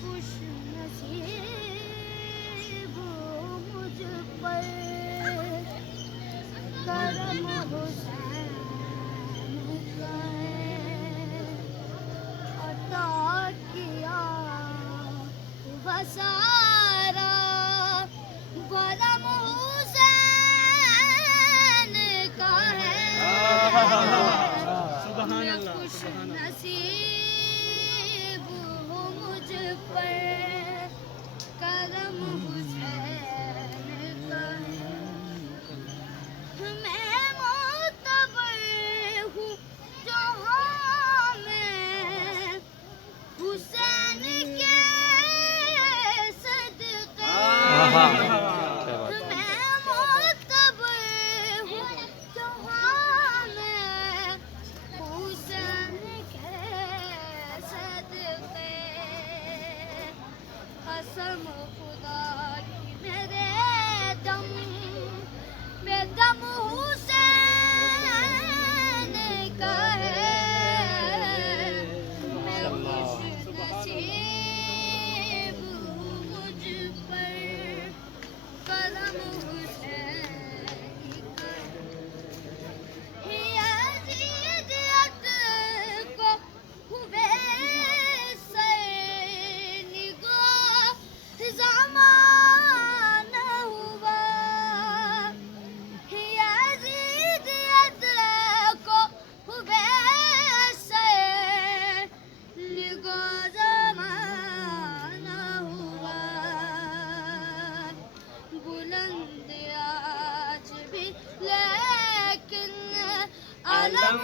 خوش نصیب ہوں مجھ پر کرم حسین کا ہے عطا کیا بسارا کرم حسین کا ہے میں خوش نصیب ہوں مجھ پر کرم حسین کا ہے میں معتبر ہوں جہاں میں حسین کے صدقے میں معتبر ہوں جہاں میں حسین کے صدقے قسم خدا کی میرے دم میں دم حسین کا ہے میں خوش نصیب ہوں مجھ پر کرم حسین کا ہے یزیدیت کو ہوئے سے نگاہ زمانہ ہوا یزیدیت کو ہوئے سے نگاہ زمانہ ہوا بلند آج بھی لیکن علم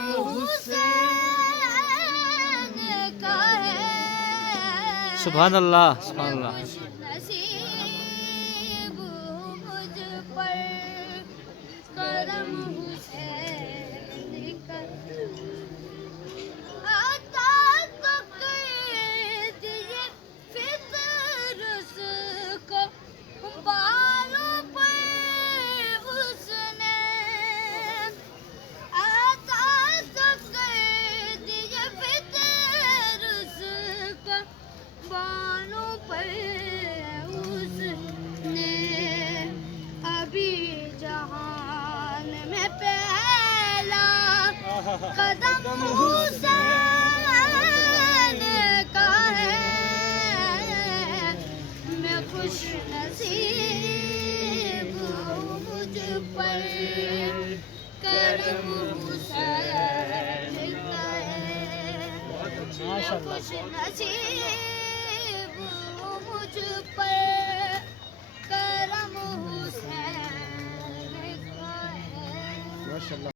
حسین کا ہے سبحان اللہ سبحان اللہ خوش نصیب ہوں مجھ پر کرم حسین کا عطا تو کر دیے فطر اس کو بالوں پر اس نے عطا تو کر دیے فطر اس کو بالوں پر اس نے ابھی جہان میں پہلا قدم حسین کا ہے میں خوش نصیب ہوں مجھ پر کرم حسین کا ہے میں خوش نصیب ہوں مجھ پر کرم حسین کا ہے